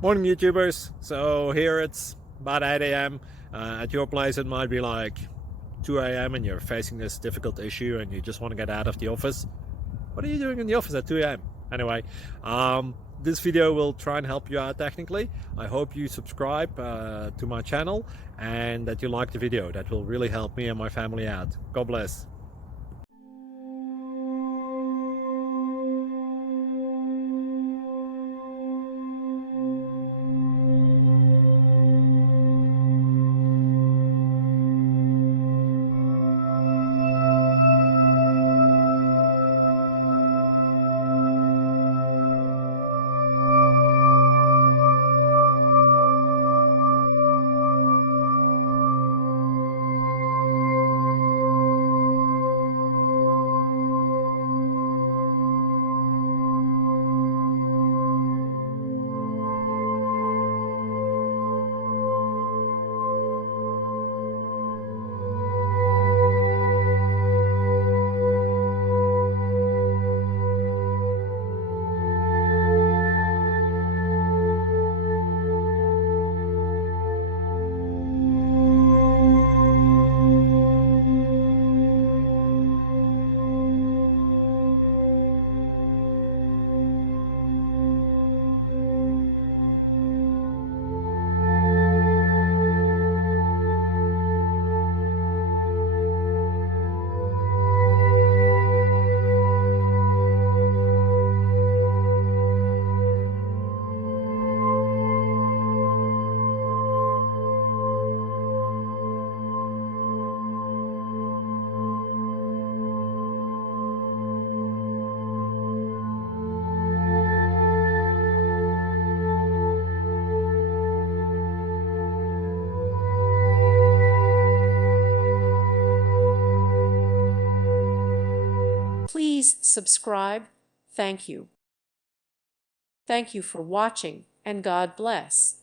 Morning, YouTubers. So here it's about 8 a.m. At your place, it might be like 2 a.m. and you're facing this difficult issue and you just want to get out of the office. What are you doing in the office at 2 a.m.? Anyway, this video will try and help you out technically. I hope you subscribe to my channel and that you like the video. That will really help me and my family out. God bless. Please subscribe. Thank you. Thank you for watching, and God bless.